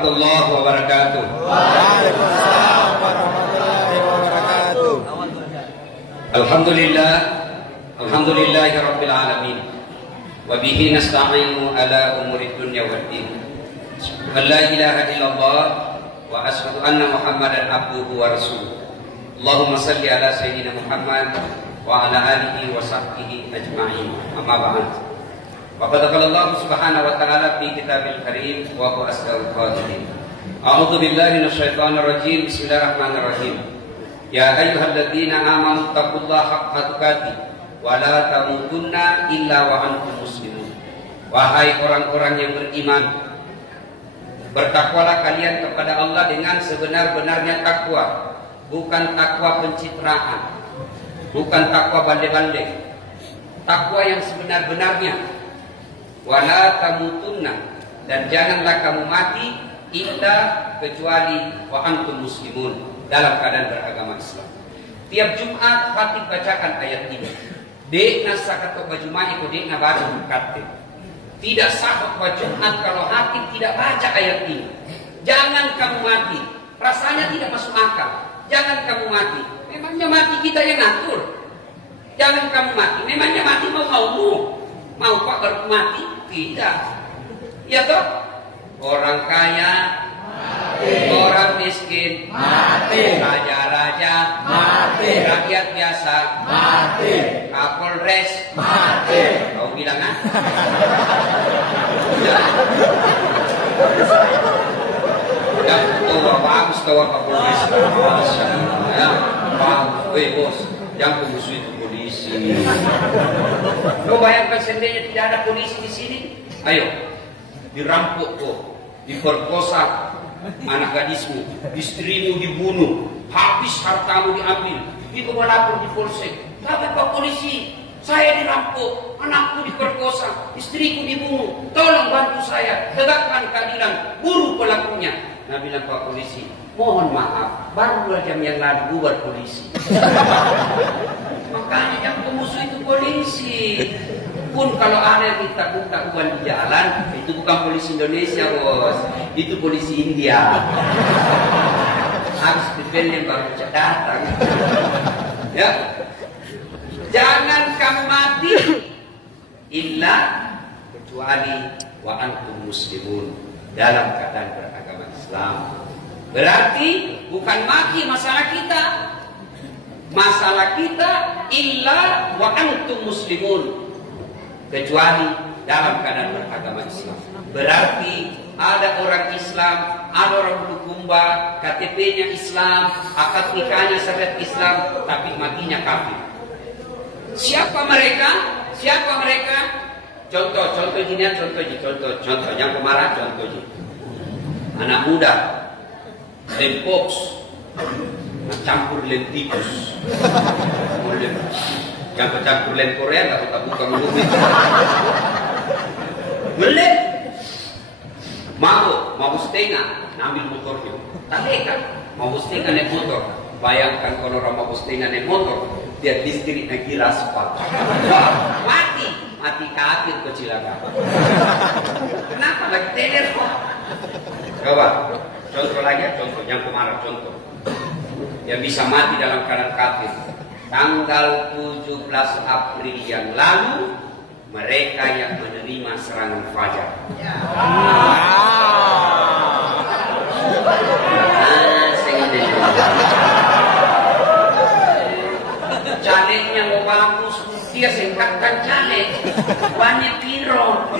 warahmatullahi wabarakatuh. Waalaikumsalam warahmatullahi wabarakatuh. Alhamdulillahi rabbil alamin. Wa bihi nasta'inu ala umuri dunya waddin. Wa la ilaha illallah wa asyhadu anna Muhammadan abduhu wa rasuluh. Allahumma salli ala sayyidina Muhammad wa ala alihi wa sahbihi ajma'in. Amma ba'd. Faqad qala Allah subhanahu wa ta'ala fi kitabil karim wa huwa asdaqul qa'ilin. A'udzu billahi minasyaitonir rajim. Bismillahirrahmanirrahim. Ya ayyuhalladzina amanu taqullaha haqqa tuqatih wa la tamutunna illa wa antum muslimun. Wahai orang-orang yang beriman, bertakwalah kalian kepada Allah dengan sebenar-benarnya takwa, bukan takwa pencitraan, bukan takwa bande-bande, takwa yang sebenar-benarnya. Wala tamutunna, dan janganlah kamu mati illa kecuali wa antum muslimun, dalam keadaan beragama Islam. Tiap Jumat khatib bacakan ayat ini. Dekna sakato bajuma'i ko dekna baca mukatib. Tidak sah khutbah Jumat kalau hakim tidak baca ayat ini. Jangan kamu mati, rasanya tidak masuk akal. Jangan kamu mati, memangnya mati kita yang ngatur. Jangan kamu mati, memangnya mati mau Pak baru mati? Tidak. Ya toh? Orang kaya mati, orang miskin mati, raja-raja mati, rakyat biasa mati, Kapolres mati. Kau bilang kan? Yang tua bagus tua Kapolres. Ya, bagus, bos. Yang musuh itu polisi. Lo bayangkan seandainya tidak ada polisi di sini, ayo dirampok kok, diperkosa anak gadismu, istrimu dibunuh, habis hartamu diambil, itu melapor di polsek. Tapi Pak Polisi, saya dirampok, anakku diperkosa, istriku dibunuh, tolong bantu saya, tegakkan keadilan, buru pelakunya. Nah bilang Pak Polisi, mohon maaf, baru 2 jam yang lalu bubar polisi. Makanya yang pemusuh itu polisi. Pun kalau ada yang minta uang di jalan, itu bukan polisi Indonesia, bos. Itu polisi India. Habis dipilih baru datang. Ya. Jangan kamu mati illa kecuali wa antum muslimun, dalam keadaan beragama Islam. Berarti bukan mati masalah kita. Masalah kita illa wa antum muslimun, kecuali dalam keadaan beragama Islam. Berarti ada orang Islam, ada orang Bulukumba, KTP-nya Islam, akad nikahnya syariat Islam, tapi matinya kafir. Siapa mereka? Siapa mereka? Contoh gini, contoh yang kemarin contoh gini. Anak muda, lempox, campur lentikus, campur lem Korea, nggak buka mulut. Melem, mau setengah, ambil motornya. Tadi kan, mau setengah naik motor. Bayangkan kalau orang mau setengah naik motor, dia listrik lagi aspal. Mati kafir kecelakaan. Kenapa lagi telepon? Coba, contoh lagi, contoh yang kemarin contoh. Yang bisa mati dalam keadaan kafir. Tanggal 17 April yang lalu, mereka yang menerima serangan fajar. Calegnya mau bagus, dia singkatkan caleg. Banyak piro.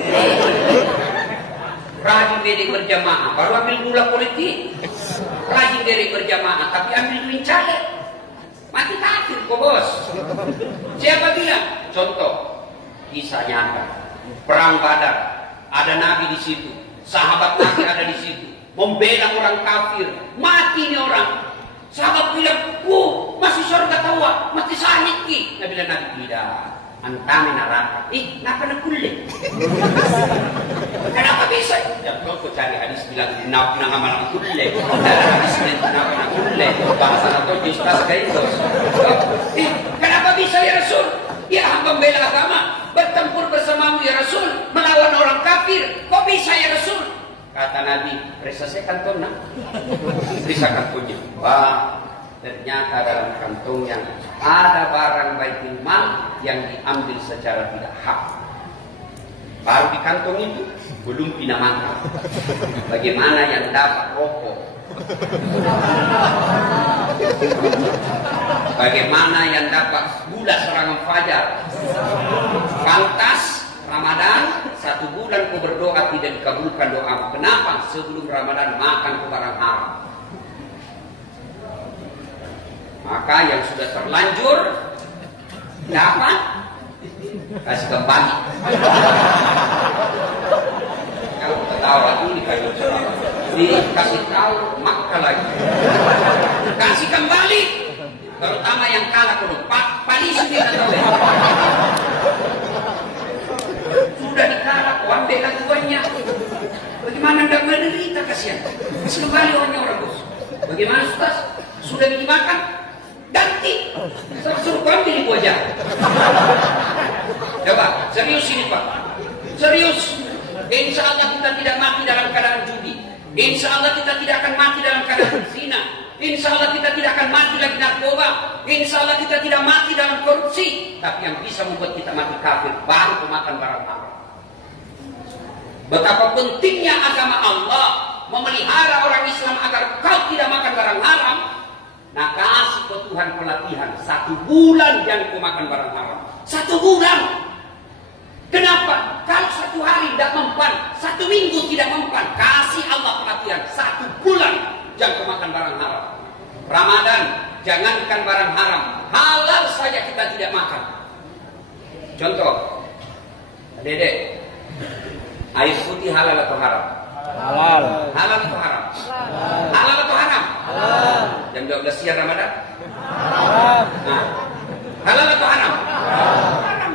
Rajin diri berjamaah, baru ambil gula politik. Rajin diri berjamaah, tapi ambil duit caleg. Mati kafir kok bos. Siapa bilang? Contoh, kisah nyata. Perang Badar, ada Nabi di situ, sahabat Nabi ada di situ, membela orang kafir, mati nih orang. Sahabat bilang, masih surga tawa, mati sahid ki. Nabi bilang, Nabi tidak. Antami neraka. Kenapa nak kulit? Kenapa bisa? Ya, kau cari hadis bilang nak amal kulit. Hadis bilang nak kulit. Bahasa atau justas kayak itu. Kenapa bisa ya Rasul? Ya hamba membela agama, bertempur bersamamu ya Rasul, melawan orang kafir. Kok bisa ya Rasul? Kata Nabi, periksa saya kantongnya. Periksa kantongnya. Wah, ternyata dalam kantongnya ada barang baitul mal yang diambil secara tidak hak. Baru di kantong itu belum pinamangka. Bagaimana yang dapat rokok? Bagaimana yang dapat gula serangan fajar? Pantas Ramadan 1 bulan kau berdoa tidak dikabulkan doa. Kenapa? Sebelum Ramadan makan barang haram. Maka yang sudah terlanjur dapat kasih kembali. Kalau ketawa ini dikasih tahu maka lagi kasih kembali. Terutama yang kalah kalau polisi tidak tahu. Sudah dikalah, ambil lagi uangnya. Bagaimana tidak menderita kasihan? Kasih kembali uangnya orang bos. Bagaimana Ustaz? Sudah dimakan? Ganti. Saya suruh ambil ibu aja. Coba, serius ini Pak. Serius. Insya Allah kita tidak mati dalam keadaan judi. Insya Allah kita tidak akan mati dalam keadaan zina. Insya Allah kita tidak akan mati lagi narkoba. Insya Allah kita tidak mati dalam korupsi. Tapi yang bisa membuat kita mati kafir baru pemakan barang haram. Betapa pentingnya agama Allah memelihara orang Islam agar kau tidak makan barang haram. Nah kasih ke Tuhan pelatihan 1 bulan jangan kau makan barang haram. 1 bulan. Kenapa? Kalau 1 hari tidak mempan, 1 minggu tidak mempan, kasih Allah pelatihan 1 bulan jangan kau makan barang haram. Ramadan jangankan barang haram, halal saja kita tidak makan. Contoh, Dedek, air putih halal atau haram? Halal. Halal atau haram? Halal. Halal atau haram? Halal. Jam 12 siang Ramadan? Halal. Nah, halal atau haram? Halal. Haram.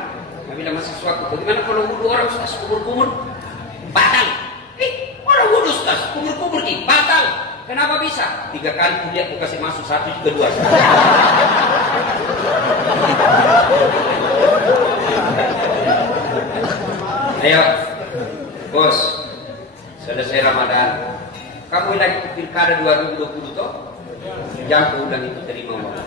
Nah, bila masih sesuatu, bagaimana kalau wudhu orang Ustaz kubur-kubur? Batal. Orang wudhu Ustaz kubur-kubur ini batal. Kenapa bisa? 3 kali kuliah aku kasih masuk 1 juga 2. Ayo, bos, selesai Ramadan. Kamu lagi pilkada 2020 toh? Jangan ulang itu terima bos.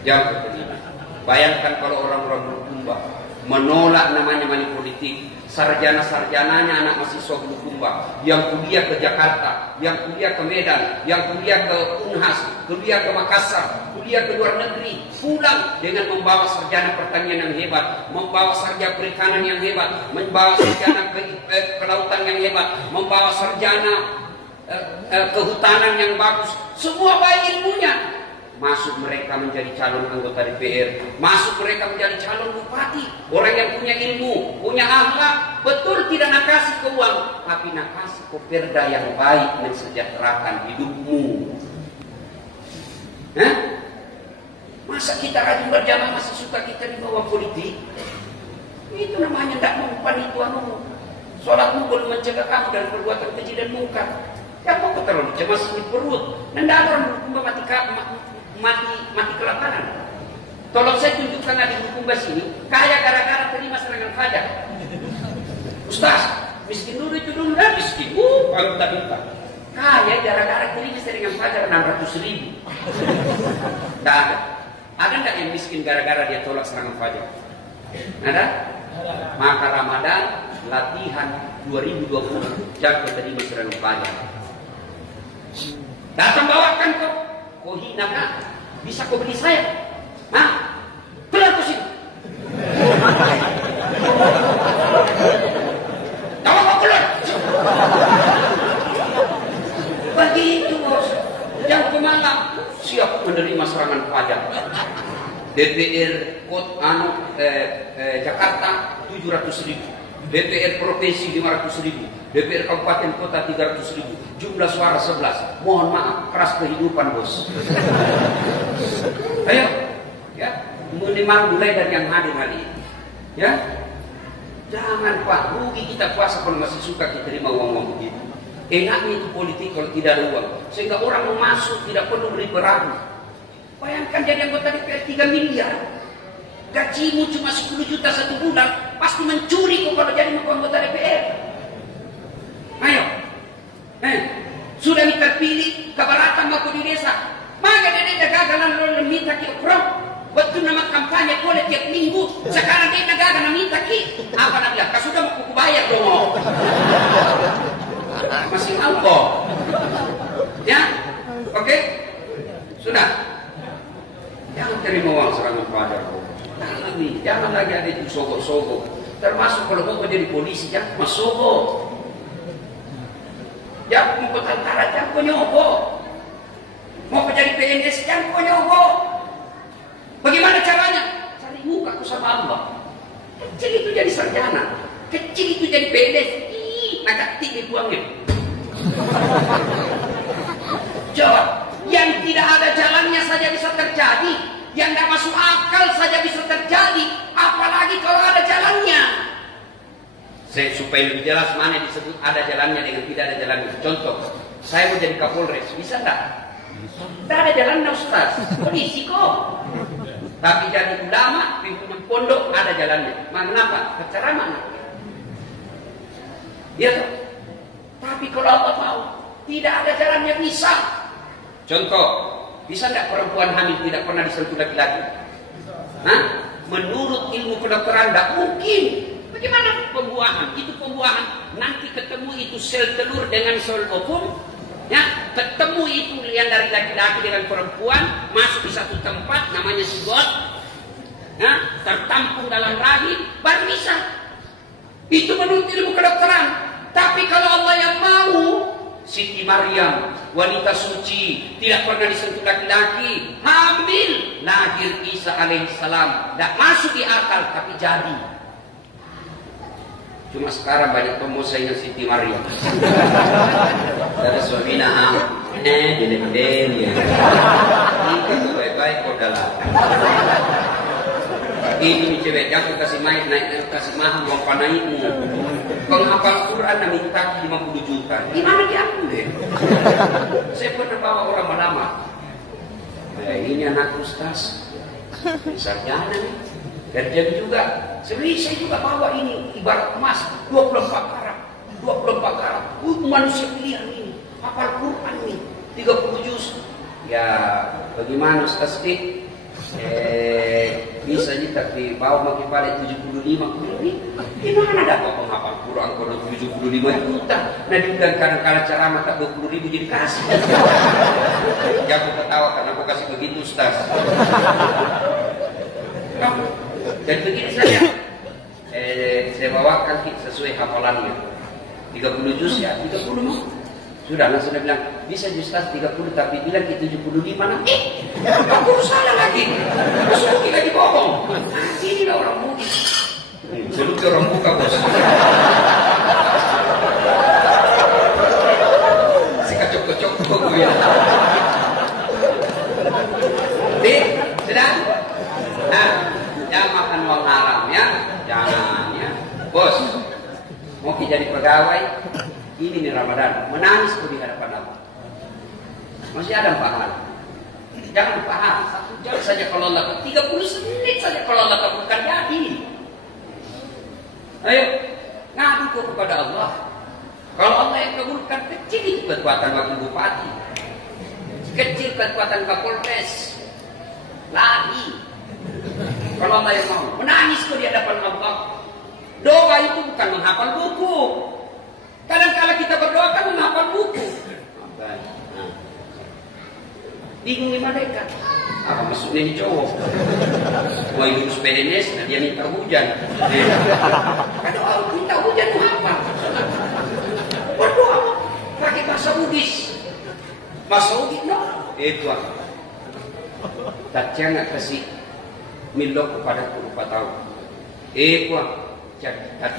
Jangan terima. Bayangkan kalau orang-orang Bulukumba menolak namanya money politik. Sarjana-sarjananya anak mahasiswa Bulukumba yang kuliah ke Jakarta, yang kuliah ke Medan, yang kuliah ke Unhas, kuliah ke Makassar, kuliah ke luar negeri, pulang dengan membawa sarjana pertanian yang hebat, membawa sarjana perikanan yang hebat, membawa sarjana kelautan yang hebat, membawa sarjana kehutanan yang bagus, semua baik ilmunya. Masuk mereka menjadi calon anggota DPR, masuk mereka menjadi calon bupati. Orang yang punya ilmu, punya akhlak, betul tidak nak kasih ke uang, tapi nak kasih ke perda yang baik mensejahterakan hidupmu. Masa kita rajin berjamaah masih suka kita dibawa politik? Itu namanya tidak mempan itu anu. Sholatmu belum mencegah kamu dari perbuatan keji dan mungkar. Yang mau terlalu cemas di perut. Dan tidak orang mati kelaparan. Tolong saya tunjukkan di Bulukumba sini kaya gara-gara terima serangan fajar. Ustaz, miskin dulu itu dulu dah miskin. Kalau tak minta. Kaya gara-gara terima serangan fajar 600.000. Tak ada. Ada enggak yang miskin gara-gara dia tolak serangan fajar? Ada? Maka Ramadan latihan 2020 jangan terima serangan fajar. Datang bawakan kau hina kan? Bisa kau beli saya? Keluar ke sini. Tahu kau keluar? Begitu bos. Yang kemalam siap menerima serangan fajar. DPR Jakarta 700.000, DPR Provinsi 500.000, DPR Kabupaten Kota 300.000, jumlah suara 11. Mohon maaf, keras kehidupan bos. Ayo, ya, minimal mulai dari yang hadir hari ini, ya. Jangan Pak, rugi kita puasa kalau masih suka kita terima uang-uang begitu. Enaknya itu politik kalau tidak ada uang, sehingga orang mau masuk tidak perlu beri perahu. Bayangkan jadi anggota DPR 3 miliar, gajimu cuma 10 juta 1 bulan, pasti mencuri kok kalau jadi anggota DPR. Ayo, kami terpilih keberatan mau di desa. Maka dia gagalan lo minta ki ukram. Waktu nama kampanye boleh tiap minggu. Sekarang dia gagalan minta ki. Apa nak bilang? Kau sudah mau kuku bayar dong. Masih mampu. Ya, oke, sudah. Jangan terima uang serangan pajak. Jangan lagi ada itu sogok-sogok. Termasuk kalau mau jadi polisi, jangan masuk. Jangan mau tentara, jangan nyogok. Mau jadi PNS, jangan nyogok. Bagaimana caranya? Cari muka aku sama Allah. Kecil itu jadi sarjana, kecil itu jadi PNS. Nak tinggi buangnya. Jawab. Yang tidak ada jalannya saja bisa terjadi, yang tidak masuk akal saja bisa terjadi, apalagi kalau ada jalannya. Supaya lebih jelas mana disebut ada jalannya dengan tidak ada jalannya. Contoh, saya mau jadi Kapolres, bisa enggak? Tidak ada jalannya Ustaz, polisi kok. Tapi jadi ulama, pimpinan pondok ada jalannya. Kenapa? Cara mana? Ya, tapi kalau Allah mau, tidak ada jalannya bisa. Contoh, bisa tidak perempuan hamil tidak pernah disentuh laki-laki? Hah? Menurut ilmu kedokteran tidak mungkin. Bagaimana pembuahan? Itu pembuahan. Nanti ketemu itu sel telur dengan sel ovum. Ya, ketemu itu yang dari laki-laki dengan perempuan masuk di satu tempat namanya zigot. Ya, tertampung dalam rahim baru bisa. Itu menurut ilmu kedokteran. Tapi kalau Allah yang mau, Siti Maryam, wanita suci, tidak pernah disentuh laki-laki, hamil, lahir Isa alaihissalam, tidak masuk di akal, tapi jadi. Cuma sekarang banyak pemosainya Siti Maryam. Dari suaminya, jadi ya. Itu baik-baik kok dalam. Ini cewek aku kasih naik kasih mahal mau panaikmu. Kalau hafal Quran nak minta 50 juta. Gimana dia aku deh? Saya pernah bawa orang melamar. Ini anak ustaz, sarjana nih, kerja juga. Sebenarnya saya juga bawa ini ibarat emas 24 karat, 24 karat. Manusia pilihan ini, hafal Quran nih 30 juz. Ya bagaimana ustaz nih? Bisa aja tapi bawa makin balik 75 gimana dapat menghafal Quran kalau 75 juta nah juga kadang-kadang ceramah tak 20.000 jadi kasih. Ya aku ketawa karena aku kasih begitu Ustaz. Dan begini saja saya bawakan sesuai hafalannya 30 juz ya 30 sudah langsung dia bilang bisa Ustaz 30 tapi bilang ke 75 nanti aku salah lagi masuk lagi bohong. Ini lah orang muda seluk ke orang buka bos si kacok-kacok ya. Sudah nah jangan makan uang haram ya jangan ya bos mau jadi pegawai. Ini nih Ramadan, menangis tuh di hadapan Allah. Masih ada pahala. Jangan pahala, 1 jam saja kalau Allah, 30 menit saja kalau Allah kabulkan jadi. Ayo, ngadu kepada Allah. Kalau Allah yang kabulkan, kecil itu kekuatan wakil bupati. Kecil kekuatan Kapolres. Lari. Kalau Allah yang mau, menangis tuh di hadapan Allah. Doa itu bukan menghafal buku. Kadang-kadang kita berdoa kan menghafal buku. Bingung nih mereka. Apa maksudnya ini cowok? Mau lulus PNS, nah dia minta hujan. Berdoa minta hujan itu apa? Berdoa pakai bahasa Bugis. Bahasa Bugis no? Itu apa? Jangan kasih milok kepadaku 4 tahun.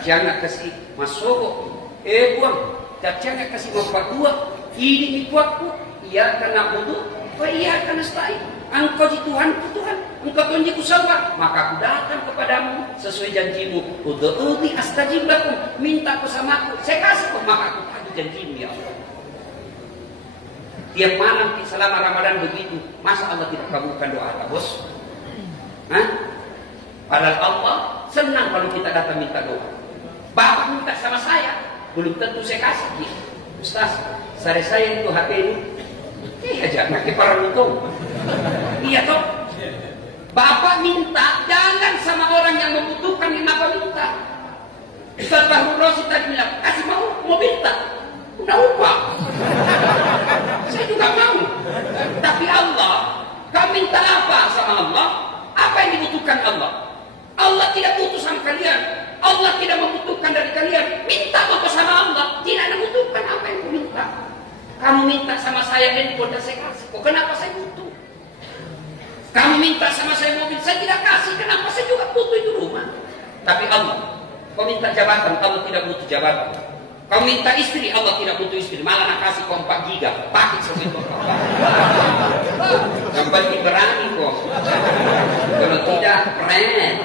Jangan kasih masuk. Buang, jangan kasih mampat 2. Ini kuatku, iya karena butuh, iya karena stai. Engkau di Tuhan, engkau tunjukku sabar, maka aku datang kepadamu sesuai janjimu. Udhu'uni astajib lakum, minta bersamaku, saya kasih kok maka aku tagih janjimu ya Allah. Tiap malam selama Ramadan begitu, masa Allah tidak kabulkan doa kita bos? Hah? Padahal Allah senang kalau kita datang minta doa. Bapak minta sama saya. Belum tentu saya kasih. Ustaz, Saya itu HP ini. Iya jangan pakai parang. Iya toh. Bapak minta jangan sama orang yang membutuhkan yang Bapak minta. Ustaz Bahru Rosi tadi bilang kasih mau mobil tak? Udah upah. Saya juga mau. Tapi Allah, kau minta apa sama Allah? Apa yang dibutuhkan Allah? Allah tidak butuh sama kalian. Allah tidak membutuhkan dari kalian. Minta apa sama Allah? Tidak membutuhkan apa yang kau minta. Kamu minta sama saya handphone dan saya kasih. Kok kenapa saya butuh? Kamu minta sama saya mobil, saya tidak kasih. Kenapa saya juga butuh itu rumah? Tapi Allah, kau minta jabatan, Allah tidak butuh jabatan. Kau minta istri, Allah tidak butuh istri. Malah nak kasih kau 4 giga, pakai segitu. Yang penting berani kok. Kalau tidak, keren.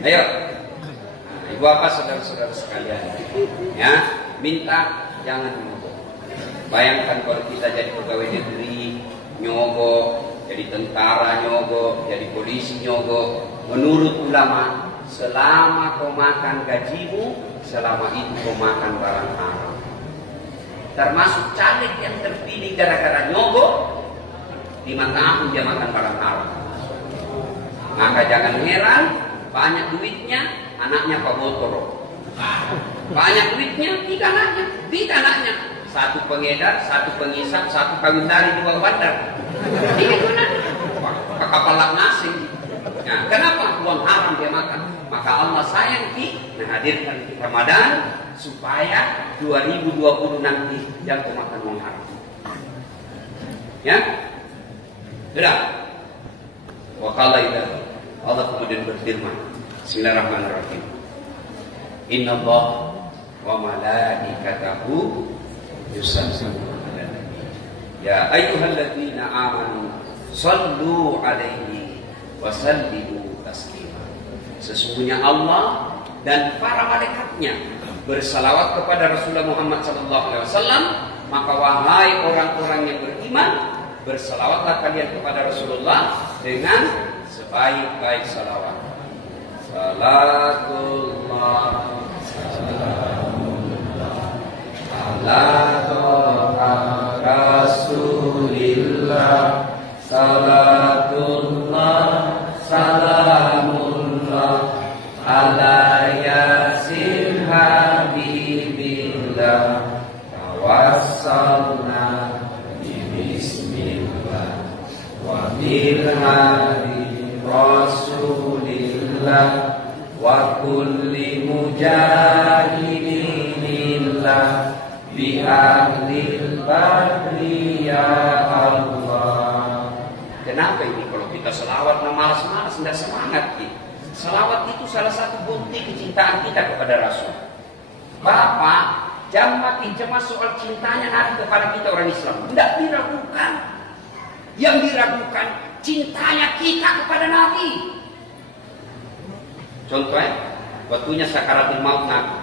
Ayo, ibu apa saudara-saudara sekalian, ya minta jangan nyogok. Bayangkan kalau kita jadi pegawai negeri nyogok, jadi tentara nyogok, jadi polisi nyogok. Menurut ulama, selama kau makan gajimu, selama itu kau makan barang haram. Termasuk caleg yang terpilih gara-gara nyogok, 5 tahun dia makan barang haram. Maka jangan heran, banyak duitnya, anaknya Pak Botoro. Banyak duitnya, 3 anaknya. 1 pengedar, 1 pengisap, 1 kawin dari 2 bandar. Ini gimana? Pak kapal nasi. Nah, kenapa? Uang haram dia makan. Maka Allah sayang menghadirkan di Ramadan supaya 2020 nanti yang kau makan uang haram. Ya? Sudah. Wakala itu Allah kemudian berfirman, Bismillahirrahmanirrahim. Inna Allah wa malaikatahu yusalluna 'alan nabi. Ya ayyuhalladzina amanu sallu 'alaihi wa sallimu taslima. Sesungguhnya Allah dan para malaikatnya bersalawat kepada Rasulullah Muhammad SAW. Maka wahai orang-orang yang beriman, bersalawatlah kalian kepada Rasulullah dengan sebaik-baik salawat. Salatullah ala Rasulillah, salatullah salamullah ala yasin habibillah, tawassalna bismillah wa bilhadi rasulillah wa kulli mujahidinillah bi ahlil badri ya Allah. Kenapa ini kalau kita selawat malas-malas, tidak semangat kita? Selawat itu salah satu bukti kecintaan kita kepada Rasul. Bapak, jangan makin cemas soal cintanya Nabi kepada kita orang Islam. Tidak diragukan. Yang diragukan cintanya kita kepada Nabi. Contohnya, waktunya sakaratul maut Nabi.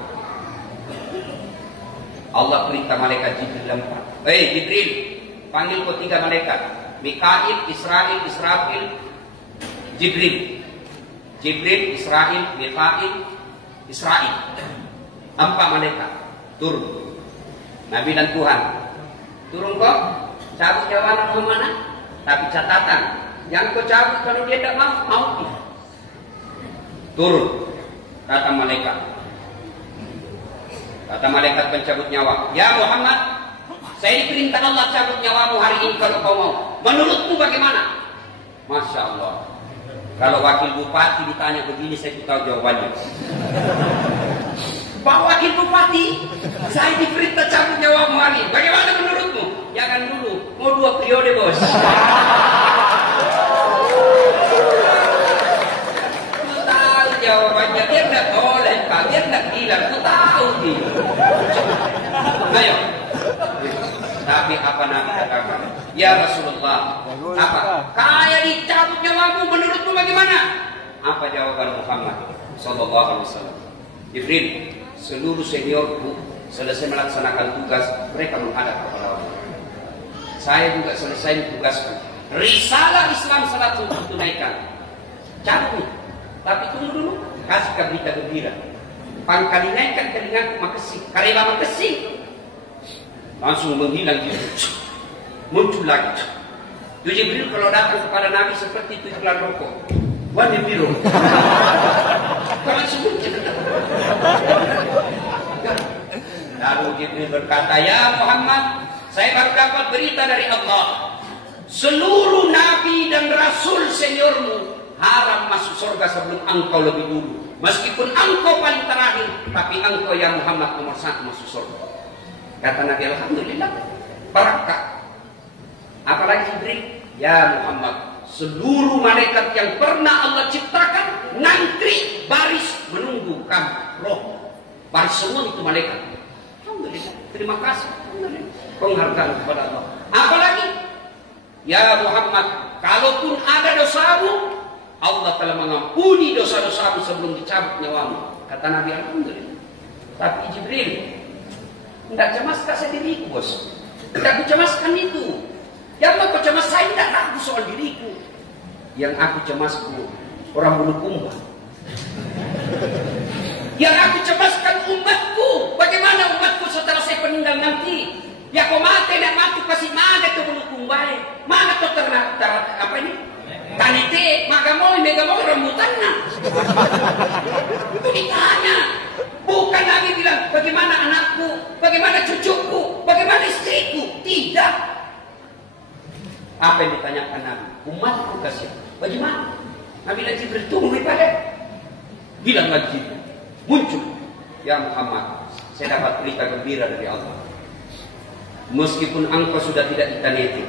Allah perintah malaikat Jibril lempar. Jibril, panggil kau 3 malaikat. Mikail, Israil, Israfil, Jibril. Jibril, Israil, Mikail, Israil. 4 malaikat turun. Nabi dan Tuhan. Turun kok, cabut jawaban mau mana? Tapi catatan, yang kau cabut kalau dia tidak mau. Turun. Kata malaikat. Kata malaikat pencabut nyawa, ya Muhammad, saya diperintah Allah cabut nyawamu hari ini kalau kau mau. Menurutmu bagaimana? Masya Allah. Kalau wakil bupati ditanya begini, saya tahu jawabannya. Pak Wakil Bupati, saya diperintah cabut nyawamu hari ini. Bagaimana menurutmu? Jangan dulu, mau 2 periode bos. Aku tahu jawabannya, dia tidak boleh, Pak. Dia tidak bilang, aku tahu dia. Ayo. Tapi apa Nabi katakan? Ya Rasulullah, apa? Kayak dicabut nyawamu, menurutmu bagaimana? Apa jawaban Muhammad Sallallahu Alaihi Wasallam? Jibril, seluruh seniorku selesai melaksanakan tugas, mereka menghadap kepada Allah. Saya juga selesai tugasku. Risalah Islam salat tunaikan. Cabut, tapi tunggu dulu. kasih berita gembira. Pangkalinakan telingaku makasih, karela makasih. Langsung menghilang Jibril. Muncul lagi. Itu Jibril kalau datang kepada Nabi seperti itu iklan rokok. Wadi biru. Langsung muncul. Lalu Jibril berkata, ya Muhammad, saya baru dapat berita dari Allah. Seluruh Nabi dan Rasul seniormu haram masuk surga sebelum engkau lebih dulu. Meskipun engkau paling terakhir, tapi engkau ya Muhammad nomor 1 masuk surga. Kata Nabi, alhamdulillah, barakah. Apalagi Jibril, ya Muhammad, seluruh malaikat yang pernah Allah ciptakan ngantri baris menunggu kamu roh. Baris semua itu malaikat. Alhamdulillah, terima kasih. Alhamdulillah, penghargaan kepada Allah. Apalagi, ya Muhammad, kalaupun ada dosamu, Allah telah mengampuni dosa-dosamu sebelum dicabut nyawamu. Kata Nabi, alhamdulillah. Tapi Jibril, tidak cemaskan saya diriku, bos. Tidak aku cemaskan itu. Yang aku cemas saya tidak ragu soal diriku. Yang aku cemasku orang Bulukumba. Yang aku cemaskan umatku. Bagaimana umatku setelah saya meninggal nanti? Ya kau mati dan mati pasti mana tuh Bulukumba? Mana tuh apa ini? Tanite, magamoy, megamoy, rambutannya. Itu ditanya. Bukan lagi bilang, bagaimana anakku, bagaimana cucuku, bagaimana istriku. Tidak. Apa yang ditanyakan Nabi? Umatku kasih. Bagaimana? Nabi Jibril tunggu pada. Bilang lagi Jibril. Muncul. Ya Muhammad, saya dapat berita gembira dari Allah. Meskipun engkau sudah tidak di Tanete,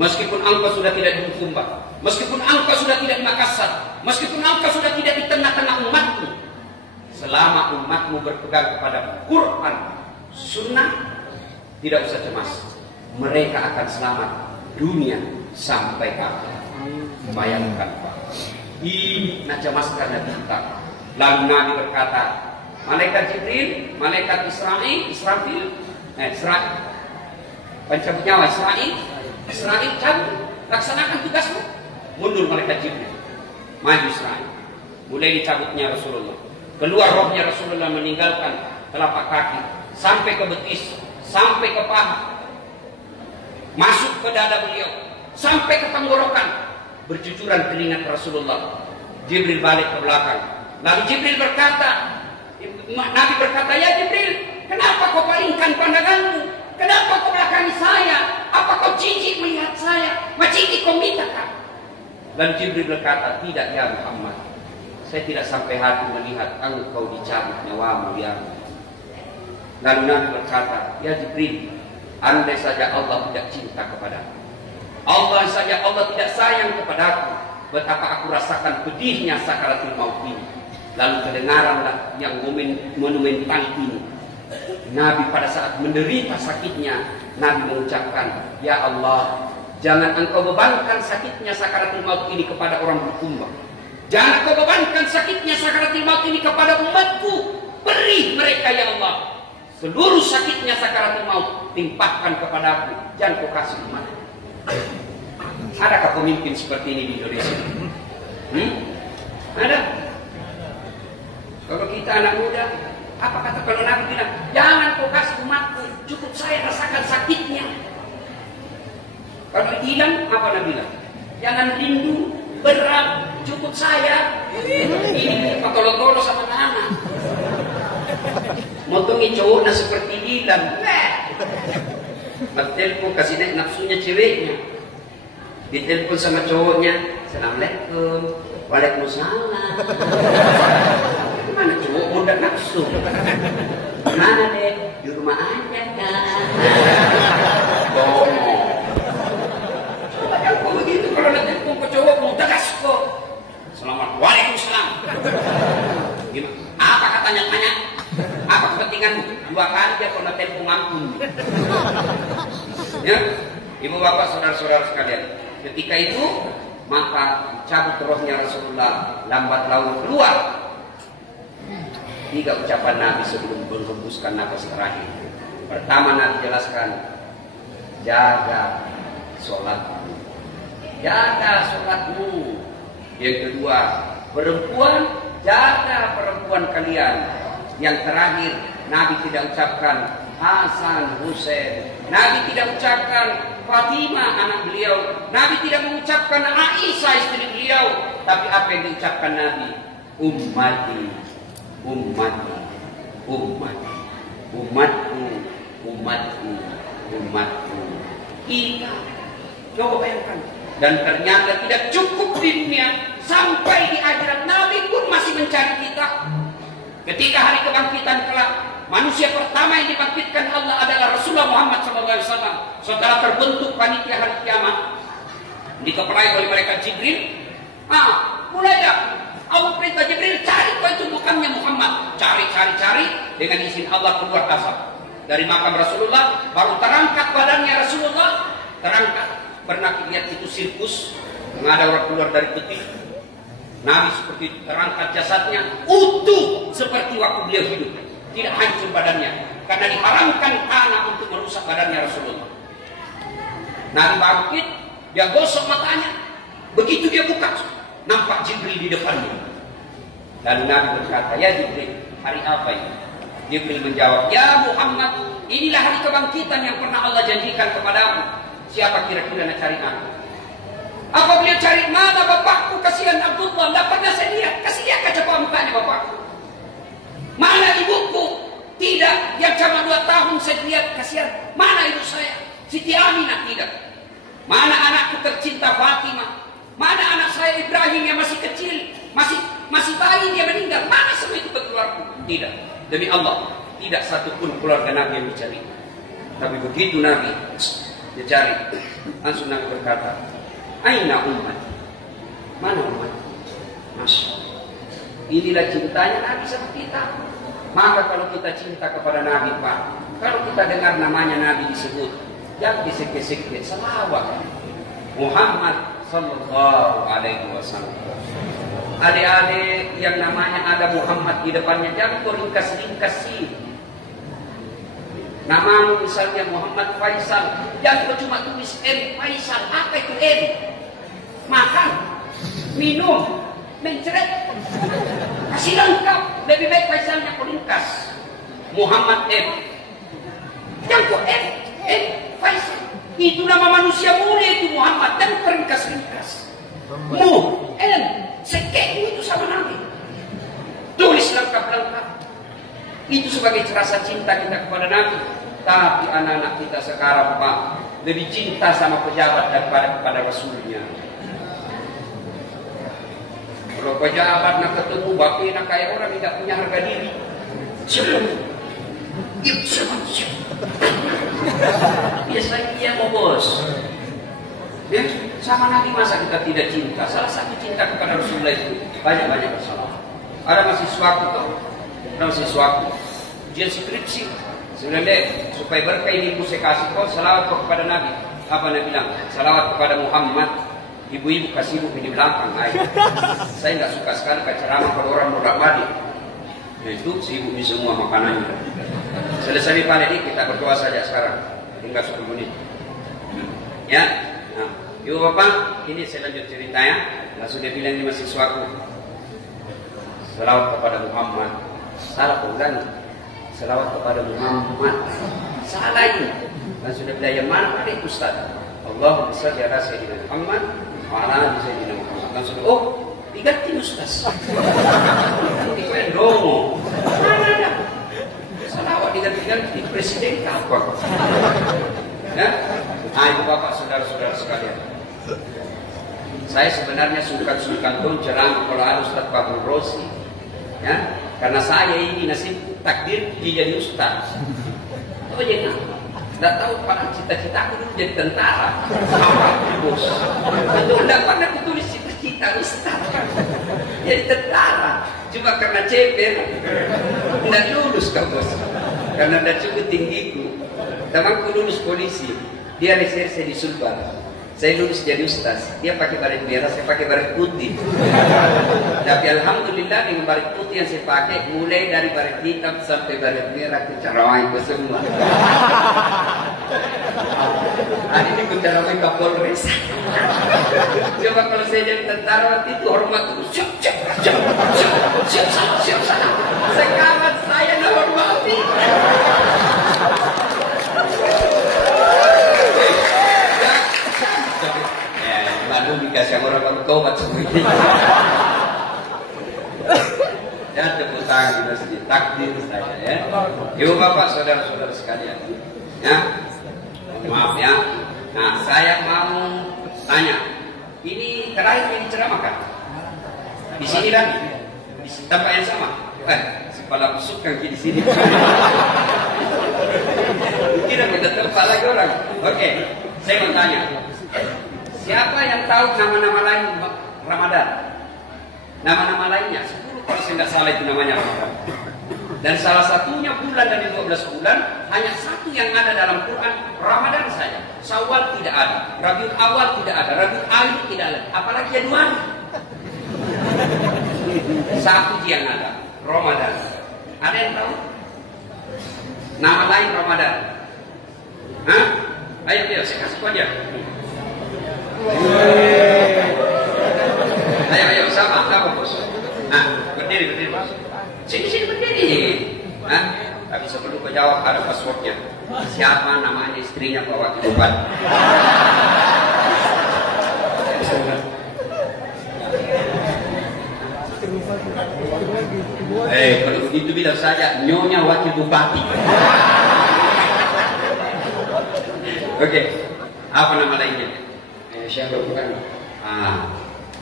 meskipun engkau sudah tidak di Bulukumba, meskipun engkau sudah tidak di Makassar, meskipun engkau sudah tidak di tengah-tengah umatmu, selama umatmu berpegang kepada Quran, Sunnah, tidak usah cemas. Mereka akan selamat dunia sampai akhir. Bayangkan Pak. Ini nak cemaskan Nabi kita. Lalu Nabi berkata, malaikat Jibril, malaikat Israfil, pencabut nyawa Israel cabut, laksanakan tugasmu. Mundur malaikat Jibril, maju Israel. Mulai dicabutnya Rasulullah. Keluar rohnya Rasulullah meninggalkan telapak kaki sampai ke betis, sampai ke paha, masuk ke dada beliau, sampai ke tenggorokan. Bercucuran telinga Rasulullah. Jibril balik ke belakang. Lalu Jibril berkata, Nabi berkata, ya Jibril, kenapa kau palingkan pandanganmu? Kenapa kau belakangi saya? Apa kau jijik melihat saya? Macam kau minta kan? Lalu Jibril berkata, tidak ya Muhammad, saya tidak sampai hati melihat engkau dicabut nyawamu ya. Lalu Nabi berkata, ya Jibril, andai saja Allah tidak cinta kepadaku, Allah saja Allah tidak sayang kepadaku, betapa aku rasakan pedihnya sakaratul maut ini. Lalu kedengaranlah yang monumental ini. Nabi pada saat menderita sakitnya, Nabi mengucapkan, ya Allah, jangan engkau bebankan sakitnya sakaratul maut ini kepada orang Bulukumba. Jangan engkau bebankan sakitnya sakaratul maut ini kepada umatku. Beri mereka ya Allah seluruh sakitnya sakaratul maut, timpahkan kepadaku. Jangan kau kasih umatku. Adakah pemimpin seperti ini di Indonesia? Ada? Kalau kita anak muda, apa kata kalau Nabi bilang, jangan kau kasih umatku, cukup saya rasakan sakitnya. Kalau hilang, apa Nabi bilang? Jangan rindu, berat, cukup saya. Ini patolo-tolo sama anak. Motongi cowoknya seperti hilang. Telepon kasih naik nafsunya ceweknya. Ditelepon sama cowoknya, Assalamualaikum, Waalaikumsalam. Mana cowok muda nafsu? Mana deh? Di rumah aja kan? Bohong. Coba jangan begitu kalau nanti telepon ke cowok mau tegas kok. Assalamualaikum, Waalaikumsalam. Gimana? Apa katanya tanya? Apa kepentinganmu? 2 kali dia kalau telepon ampun. Ya, ibu bapak saudara-saudara sekalian. Ketika itu maka cabut rohnya Rasulullah, lambat laun keluar. 3 ucapan Nabi sebelum menghembuskan nafas terakhir. Pertama Nabi jelaskan, jaga sholatmu, jaga sholatmu. Yang kedua, perempuan jaga perempuan kalian. Yang terakhir, Nabi tidak ucapkan Hasan, Husain. Nabi tidak ucapkan Fatimah anak beliau. Nabi tidak mengucapkan Aisyah istri beliau. Tapi apa yang diucapkan Nabi? Ummati, ummati, ummati, umatku, umatku, umatku. Kita coba bayangkan. Dan ternyata tidak cukup di dunia, sampai di akhirat Nabi pun masih mencari kita. Ketika hari kebangkitan kelak, manusia pertama yang dibangkitkan Allah adalah Rasulullah Muhammad SAW. Setelah terbentuk panitia hari kiamat, dikepalai oleh malaikat Jibril. Mulai dah Allah perintah Jibril, cari kau itu bukannya Muhammad. Cari. Dengan izin Allah keluar asap dari makam Rasulullah. Baru terangkat badannya Rasulullah. Terangkat. Pernah lihat itu sirkus yang ada orang keluar dari peti. Nabi seperti terangkat jasadnya utuh seperti waktu beliau hidup. Tidak hancur badannya, karena diharamkan tanah untuk merusak badannya Rasulullah. Nabi bangkit, dia gosok matanya. Begitu dia buka, nampak Jibril di depannya. Lalu Nabi berkata, "Ya Jibril, hari apa ini?" Jibril menjawab, "Ya Muhammad, inilah hari kebangkitan yang pernah Allah janjikan kepadamu. Siapa kira-kira nak cari aku?" Apa beliau cari? Mana bapakku? Kasihan Abdullah, tidak pernah saya lihat. Kasih lihat kaca mukanya bapakku. Mana ibuku? Tidak, yang cuma 2 tahun saya lihat, kasihan. Mana ibu saya? Siti Aminah? Tidak. Mana anakku tercinta Fatimah? Mana anak saya Ibrahim yang masih kecil, masih bayi dia meninggal? Mana semua itu berkeluarga? Tidak. Demi Allah, tidak satupun keluarga Nabi yang dicari. Tapi begitu Nabi dicari, langsung Nabi berkata, "Aina umat?" Mana umat? Masya Allah. Inilah cintanya Nabi sama kita. Maka kalau kita cinta kepada Nabi, Pak, kalau kita dengar namanya Nabi disebut, jangan disek-sek, selawat Muhammad Sallallahu Alaihi Wasallam. Adik-adik yang namanya ada Muhammad di depannya, jangan kau ringkas-ringkas sih. Namamu misalnya Muhammad Faisal, jangan kau cuma tulis M Faisal. Apa itu M? Makan, minum, mencret. Kasih lengkap. Lebih baik Faisalnya kau ringkas. Muhammad M. Jangan kau M Faisal. Itu nama manusia mulia itu Muhammad. Dan kau ringkas-ringkas. M sekek itu sama Nabi. Tulis lengkap-lengkap. Itu sebagai rasa cinta kita kepada Nabi. Tapi anak-anak kita sekarang, Pak, lebih cinta sama pejabat daripada kepada Rasulnya. Kalau pejabat nak ketemu bapak nak kayak orang tidak punya harga diri. Biasanya dia mau bos. Ya, sama Nabi masa kita tidak cinta. Salah satu cinta kepada Rasulullah itu banyak-banyak bersalah. Ada mahasiswaku tuh, mahasiswaku ujian skripsi. Sebenarnya supaya berkah ini ibu saya kasih kau salawat kepada Nabi. Apa Nabi bilang? Salawat kepada Muhammad. Ibu-ibu kasih ibu di belakang. Saya nggak suka sekali ceramah kalau orang bolak-balik. Itu si ibu ini semua makanannya. Selesai panen ini kita berdoa saja sekarang. Tinggal 10 menit. Ya. Nah, ibu bapak, ini saya lanjut ceritanya. Langsung dia bilang ini mahasiswaku. Salawat kepada Muhammad. Salah ulang. Salawat kepada Muhammad. Salah ini. Langsung dia bilang yang mana Pak Ustaz? Allahumma shalli ala sayyidina Muhammad wa ala ali sayyidina Muhammad. Langsung diganti Ustaz. Ini kau yang domo. Mana ada? Salawat diganti presiden apa? Ya? Ibu bapak saudara-saudara sekalian. Saya sebenarnya sungkan-sungkan pun ceramah kalau ada Ustaz Fahru Rosi. Ya? Karena saya ini nasib takdir jadi Ustaz. Oh jadi tidak tahu pada cita-cita aku dulu jadi tentara. Bos. Betul, tidak pernah kutulis cita-cita Ustaz. Jadi tentara. Cuma karena ceper, tidak lulus kau bos. Karena tidak cukup tinggiku. Temanku lulus polisi. Dia reserse di Sulbar. Saya lulus jadi Ustaz. Dia pakai baret merah, saya pakai baret putih. Tapi alhamdulillah dengan baret putih yang saya pakai, mulai dari baret hitam sampai baret merah, kucarawai itu semua. Hari ini kucarawai Kapolres. Coba kalau saya jadi tentara waktu itu hormat itu. siap sana. Sekarang saya menghormati. Lalu dikasih orang bertobat semua ini. Ya, tepuk tangan kita sedih takdir saja ya. Yuk Bapak, saudara-saudara sekalian. Ya, maaf ya. Nah, saya mau tanya. Ini terakhir yang diceramahkan di sini kan? Di tempat yang sama. Kepala busuk kan di sini. Kira kita tempat lagi orang. Oke, saya mau tanya. Siapa yang tahu nama-nama lain Ramadan? Nama-nama lainnya 10 kalau saya nggak salah itu namanya Ramadan. Dan salah satunya bulan dari 12 bulan hanya satu yang ada dalam Quran, Ramadan saja. Syawal tidak ada, Rabiul Awal tidak ada, Rabiul Akhir tidak ada. Apalagi Januari. Satu yang ada, Ramadan. Ada yang tahu? Nama lain Ramadan? Hah? Ayo, saya kasih aja. Ayo, sama bos. Nah, berdiri bos. Sini berdiri. Nah, tapi sebelum kau jawab ada passwordnya. Siapa namanya istrinya Pak Wakil Bupati? Kalau begitu bilang saja Nyonya Wakil Bupati. Oke, apa nama lainnya? Siapa bukan?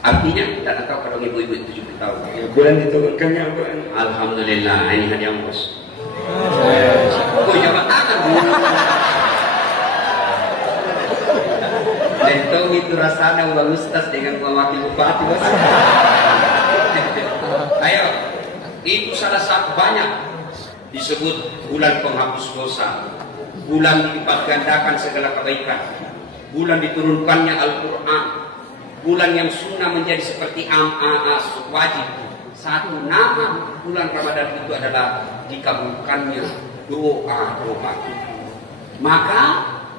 Artinya tidak tahu kalau ibu-ibu 70 tahun. Bulan diturunkannya bulan. Alhamdulillah, ini hadiah bos. Oh, jabat tangan dulu. Lentong itu rasanya uang ustaz dengan uang wakil bupati bos. Ayo, itu salah satu banyak disebut bulan penghapus dosa, bulan dilipat gandakan segala kebaikan, bulan diturunkannya Al-Quran, bulan yang sunnah menjadi seperti wajib. Satu nama bulan Ramadan itu adalah dikabulkannya doa-doa. Maka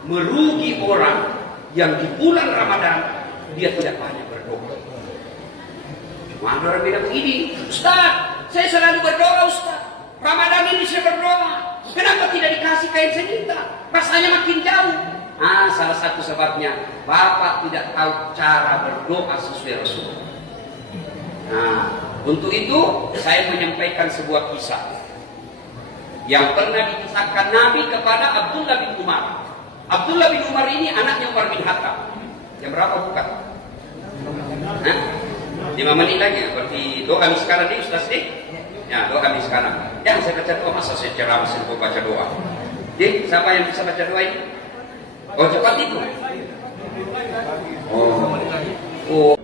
merugi orang yang di bulan Ramadan dia tidak banyak berdoa. Cuma ada orang bilang begini, Ustaz, saya selalu berdoa Ustaz. Ramadan ini saya berdoa. Kenapa tidak dikasih kain sejuta? Rasanya makin jauh. Salah satu sebabnya Bapak tidak tahu cara berdoa sesuai Rasul. Untuk itu saya menyampaikan sebuah kisah yang pernah dikisahkan Nabi kepada Abdullah bin Umar. Abdullah bin Umar ini anaknya Umar bin Khattab. Yang berapa bukan? 5 menit lagi. Berarti doa habis sekarang nih Ustaz nih. Ya, doa habis sekarang. Jangan saya baca doa, masa saya ceramah saya baca doa. Jadi siapa yang bisa baca doa ini? Oh cepat itu. Oh.